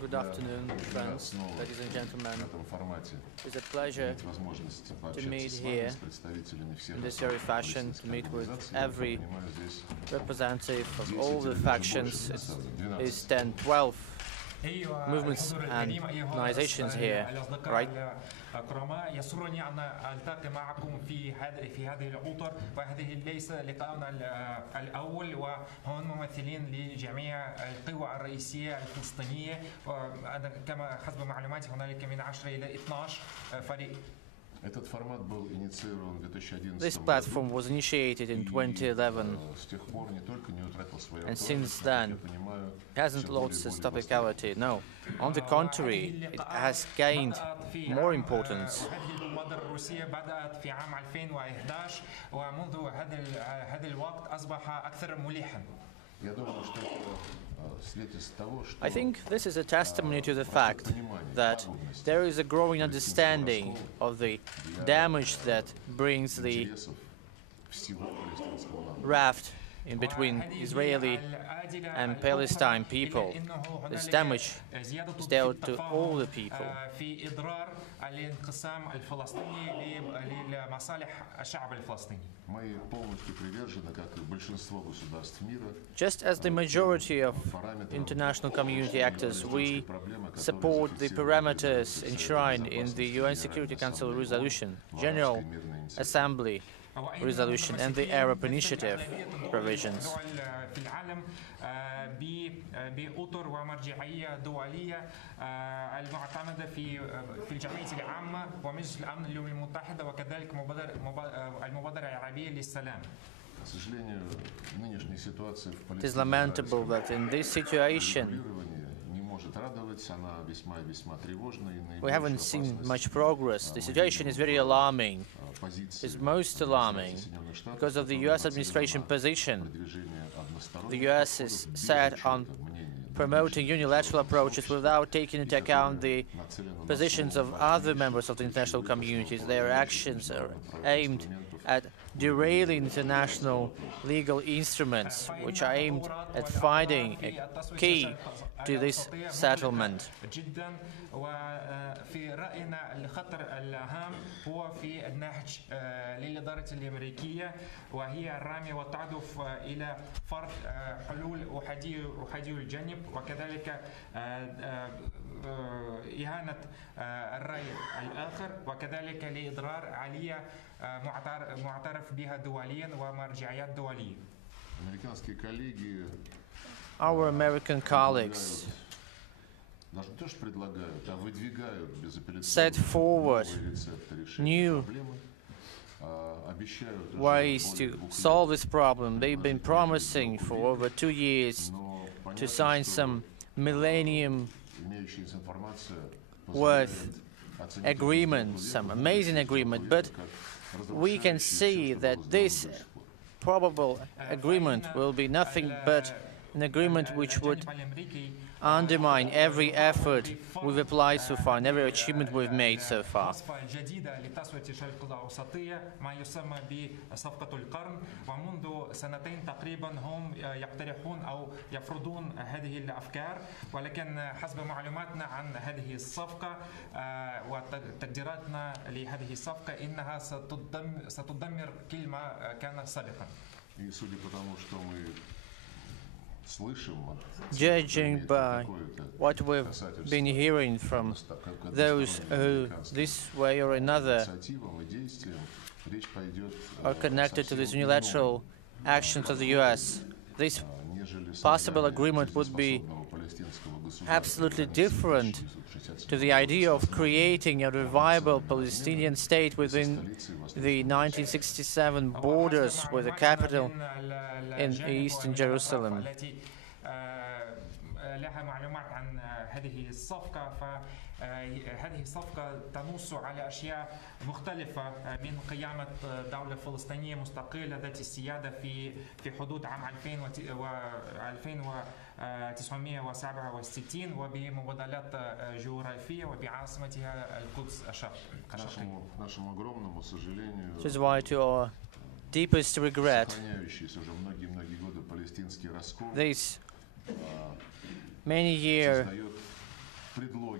Good afternoon, friends, ladies and gentlemen. It's a pleasure to meet here in this very fashion, to meet with every representative of all the factions. It's 10, 12 movements and organizations here, right? كرماء يسرني أن ألتقي معكم في هذه الأطر، وهذه ليس لقاؤنا الأول، وهون ممثلين لجميع القوى الرئيسية الفلسطينية، كما حسب معلوماتي هنالك من 10 إلى 12 فريق. This platform was initiated in 2011, and since then it hasn't lost its topicality. No, on the contrary, it has gained more importance. بدأت في عام 2011 ومنذ هذا الوقت أصبح أكثر ملحا. I think this is a testimony to the fact that there is a growing understanding of the damage that brings the raft in between Israeli and Palestine people. This damage is dealt to all the people. Just as the majority of international community actors, we support the parameters enshrined in the UN Security Council resolution, General Assembly resolution, and the Arab Initiative provisions. بأطر ومرجعية دولية المعتمدة في الجمعية العامة ومجلس الأمن للأمم المتحدة، وكذلك المبادرة العربية للسلام. It is lamentable that in this situation we haven't seen much progress. The situation is very alarming. It's most alarming because of the US administration position. The US is set on promoting unilateral approaches without taking into account the positions of other members of the international communities. Their actions are aimed at derailing international legal instruments, which are aimed at finding a key to this settlement. وفي رأينا الخطر الأهم هو في النهج للإدارة الأمريكية، وهي الرامية والتعدف إلى فرض حلول أحادية الجانب، وكذلك إهانة الرأي الآخر، وكذلك لإضرار عالية معترف بها دوليا ومرجعيات دولية. Our American colleagues set forward new ways to solve this problem. They've been promising for over 2 years to sign some millennium worth agreement, some amazing agreement, but we can see that this probable agreement will be nothing but an agreement which would undermine every effort we've applied so far and every achievement we've made so far. ما يسمى بصفقة القرن، ومنذ سنتين تقريبا هم يقترحون أو يفرضون هذه الأفكار، ولكن حسب معلوماتنا عن هذه الصفقة وتقديراتنا لهذه الصفقة إنها ستدمر كل ما كان سابقا. Judging by what we've been hearing from those who, this way or another, are connected to these unilateral actions of the US, this possible agreement would be absolutely different to the idea of creating a viable Palestinian state within the 1967 borders with a capital in eastern Jerusalem. لها معلومات عن هذه الصفقة، فهذه الصفقة تنص على أشياء مختلفة من قيامة دولة فلسطينية مستقلة ذات السيادة في حدود عام 1967 وبمبادلات جغرافية وبعاصمتها القدس الشرقية. This is why, to our deepest regret, this many-year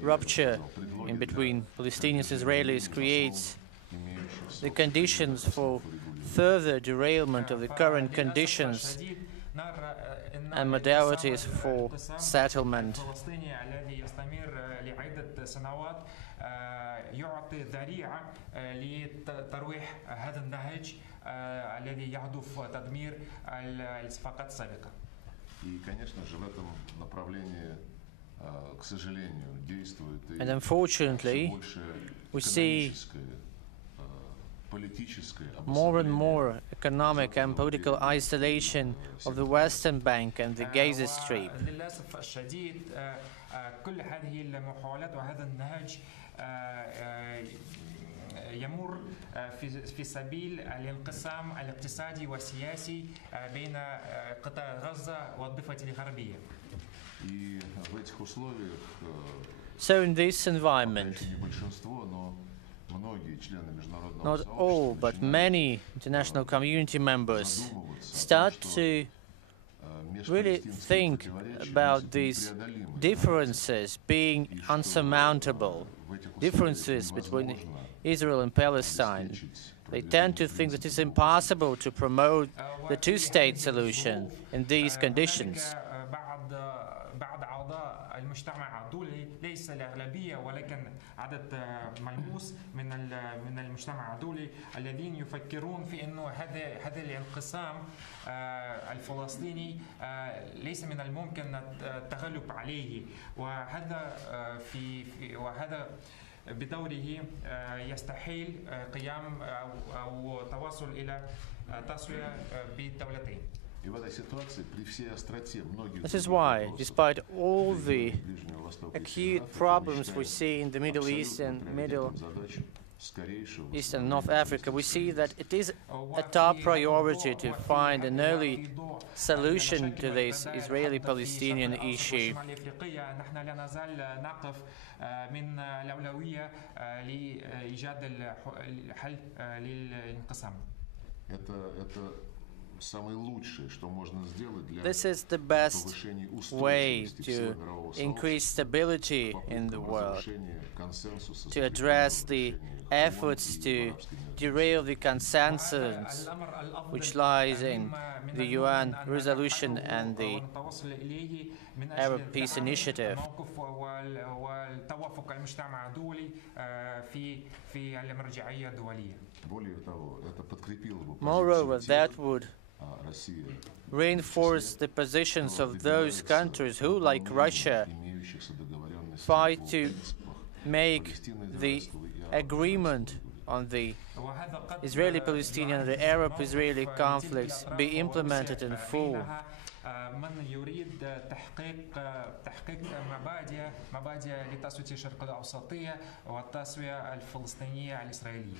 rupture in between Palestinians and Israelis creates the conditions for further derailment of the current conditions and modalities for settlement. يعطي ذريعة لترويح هذا النهج الذي يهدف تدمير الصفقات السابقة. И, конечно же, в этом направлении, к сожалению, действует и And unfortunately, we see more and more economic and political isolation of the Western Bank and the Gaza Strip. للأسف الشديد كل هذه المحاولات وهذا النهج يمر في سبيل الانقسام الاقتصادي والسياسي بين قطاع غزة والضفة الغربية. So in this environment, not all, but many international community members start to really think about these differences being unsurmountable, differences between Israel and Palestine. They tend to think that it's impossible to promote the two-state solution in these conditions. المجتمع الدولي ليس الأغلبية ولكن عدد ملموس من المجتمع الدولي الذين يفكرون في أنه هذا الانقسام الفلسطيني ليس من الممكن التغلب عليه وهذا بدوره يستحيل قيام أو تواصل إلى تسوية بالدولتين. This is why, despite all the acute problems we see in the Middle East and North Africa, we see that it is a top priority to find an early solution to this Israeli-Palestinian issue. من الأولوية لإيجاد الحل للانقسام. This is the best way to increase stability in the world, to address the efforts to derail the consensus which lies in the UN resolution and the Arab Peace Initiative. Moreover, that would reinforce the positions of those countries who, like Russia, fight to make the agreement on the Israeli-Palestinian and the Arab-Israeli conflicts be implemented in full. من يريد تحقيق مبادئ لتسوية الشرق الأوسطية والتسوية الفلسطينية الإسرائيلية.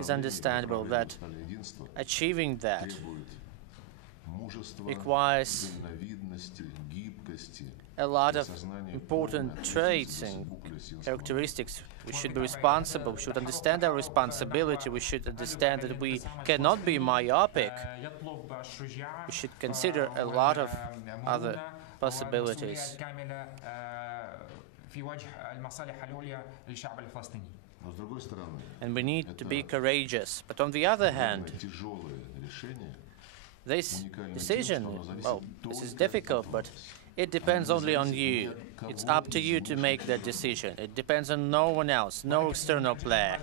It's understandable that achieving that requires a lot of important traits and characteristics. We should be responsible, we should understand our responsibility, we should understand that we cannot be myopic. We should consider a lot of other possibilities. And we need to be courageous. But on the other hand, this decision, well, this is difficult, but it depends only on you. It's up to you to make that decision. It depends on no one else, no external player.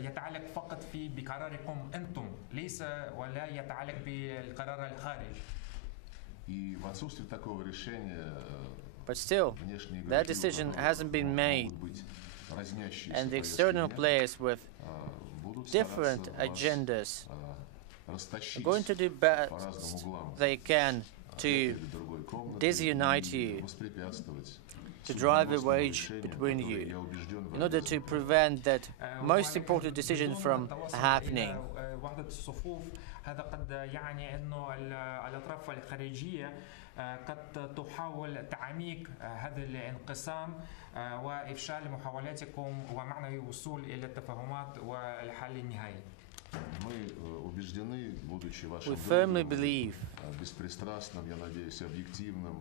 يتعلق فقط بقراركم أنتم ليس ولا يتعلق بالقرار الخارج. But still, that decision hasn't been made, and the external players with different agendas are going to do best they can to disunite you, to drive a wedge between you, in order to prevent that most important decision from happening. وحدة الصفوف، هذا قد يعني أنه الأطراف الخارجية قد تحاول تعميق هذا الانقسام وإفشال محاولاتكم ومعنى الوصول إلى التفاهمات والحل النهائي. We firmly believe,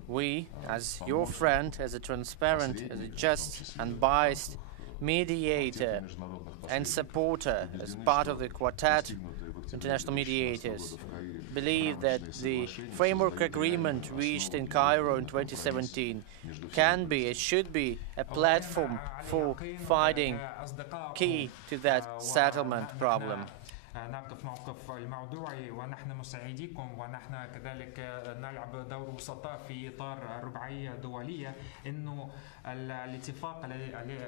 we, as your friend, as a transparent, as a just, unbiased mediator and supporter, as part of the Quartet International Mediators, believe that the framework agreement reached in Cairo in 2017 can be, it should be, a platform for finding key to that settlement problem. نقف موقف الموضوعي ونحن مساعديكم، ونحن كذلك نلعب دور وسطاء في إطار رباعية دولية. إنه الاتفاق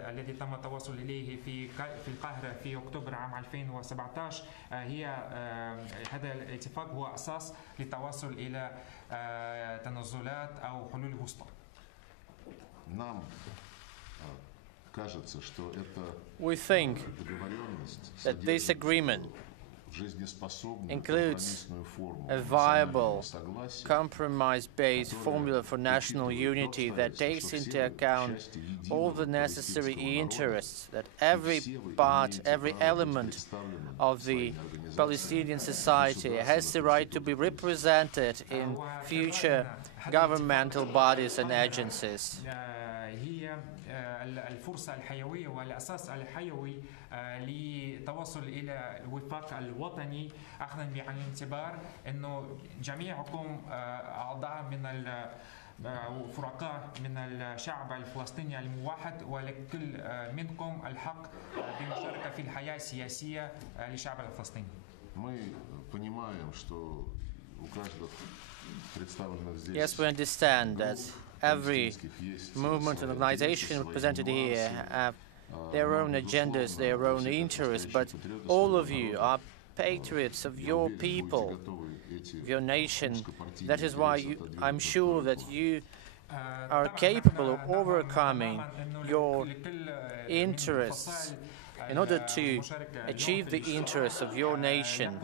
الذي تم التوصل إليه في القاهرة في أكتوبر عام 2017 هذا الاتفاق هو أساس للتوصل إلى تنازلات أو حلول وسطى. We think that this agreement includes a viable, compromise-based formula for national unity that takes into account all the necessary interests that every part, every element of the Palestinian society has the right to be represented in future governmental bodies and agencies. هي الفرصة الحيوية والأساس الحيوي للتوصل إلى الوفاق الوطني، أخذا بعين الاعتبار أنه جميعكم أعضاء من فرقاء من الشعب الفلسطيني الموحد، ولكل منكم الحق بالمشاركة في الحياة السياسية للشعب الفلسطيني. Yes, we understand that every movement and organization represented here have their own agendas, their own interests, but all of you are patriots of your people, of your nation. That is why I'm sure that you are capable of overcoming your interests in order to achieve the interests of your nation.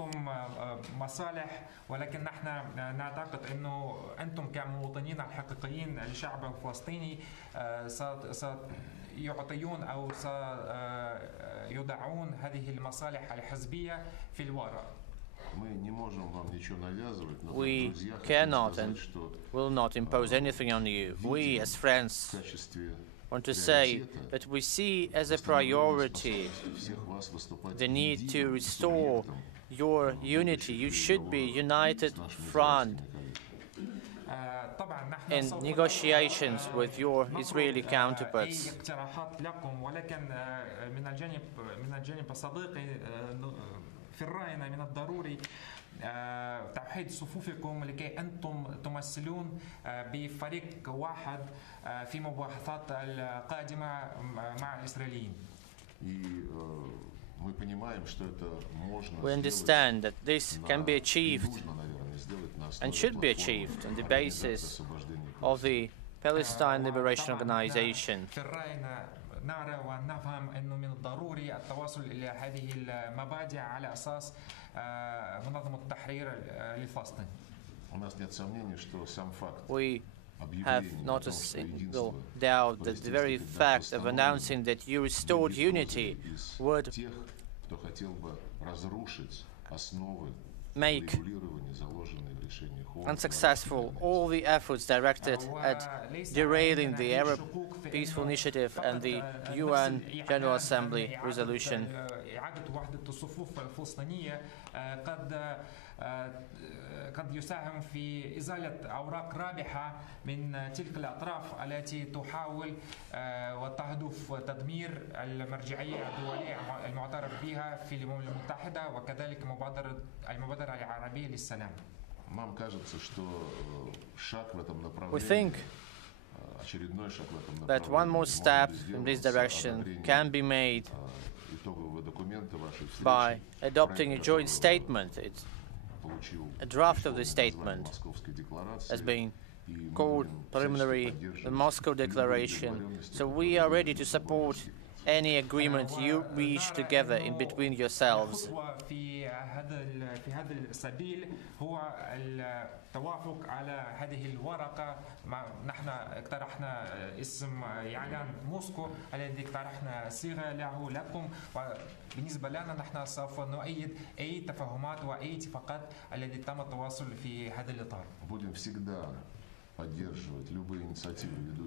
ولكن نحن نعتقد أنه أنتم كمواطنين الحقيقيين للشعب الفلسطيني سيعطيون أو سيضعون هذه المصالح الحزبية في الوراء. We cannot and will not impose anything on you. We, as friends, want to say that we see as a priority the need to restore your unity. You should be united front in negotiations with your Israeli counterparts. ولكن من الجانب الصديقي في رأينا من الضروري توحيد صفوفكم لكي أنتم تمثلون بفريق واحد في مباحثات القادمة مع الإسرائيليين. We understand that this can be achieved and should be achieved on the basis of the Palestine Liberation Organization. نرى ونفهم أنه من الضروري التواصل إلى هذه المبادئ على أساس منظمة التحرير لفلسطين. We have not a single doubt that the very fact of announcing that you restored unity would make unsuccessful all the efforts directed at derailing the Arab Peaceful Initiative and the UN General Assembly resolution. قد يساهم في إزالة أوراق رابحة من تلك الأطراف التي تحاول وتهدف تدمير المرجعية الدولية المعترف بها في الأمم المتحدة وكذلك المبادرة العربية للسلام. We think that one more step in this direction can be made by adopting a joint statement. A draft of the statement has been called preliminary the Moscow Declaration. So we are ready to support any agreement you reach together in between yourselves. الخطوة في هذا السبيل هو التوافق على هذه الورقة. نحن اقترحنا اسم إعلان موسكو الذي اقترحنا صيغة له لكم، وبالنسبة لنا نحن سوف نؤيد أي تفاهمات وأي اتفاقات التي تم التواصل في هذا الإطار.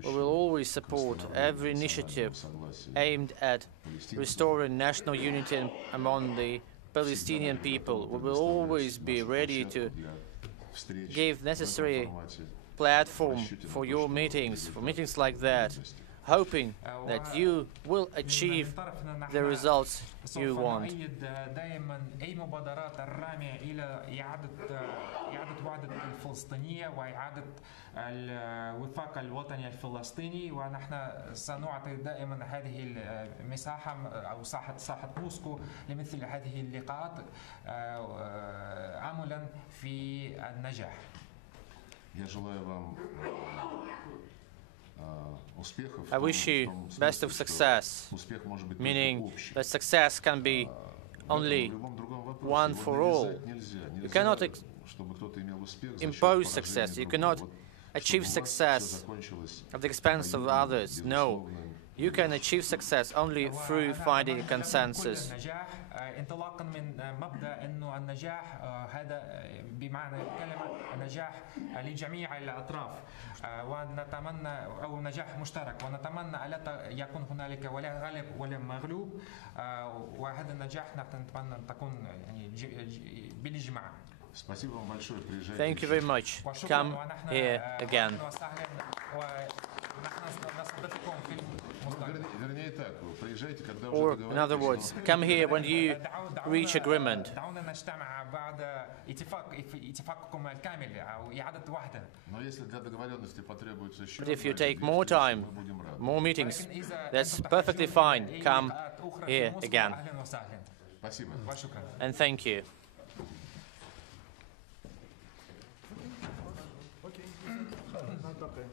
We will always support every initiative aimed at restoring national unity among the Palestinian people. We will always be ready to give necessary platform for your meetings, for meetings like that, hoping that you will achieve the results you want. دائما أي مبادرات الرامية إلى إعادة وحدة الفلسطينية وإعادة الوفاق الوطني الفلسطيني، ونحن سنعطي دائما هذه المساحة أو ساحة موسكو لمثل هذه اللقاءات عملا في النجاح. I wish you best of success, meaning that success can be only one for all. You cannot impose success. You cannot achieve success at the expense of others. No, you can achieve success only through finding a consensus. انطلاقا من مبدا انه النجاح هذا بمعنى الكلمه النجاح لجميع الاطراف، ونتمنى او نجاح مشترك، ونتمنى الا يكون هنالك ولا غالب ولا مغلوب، وهذا النجاح نتمنى ان تكون يعني بالاجماع. Thank you very much. Come here again. Or, in other words, come here when you reach agreement. But if you take more time, more meetings, that's perfectly fine. Come here again. And thank you. Okay.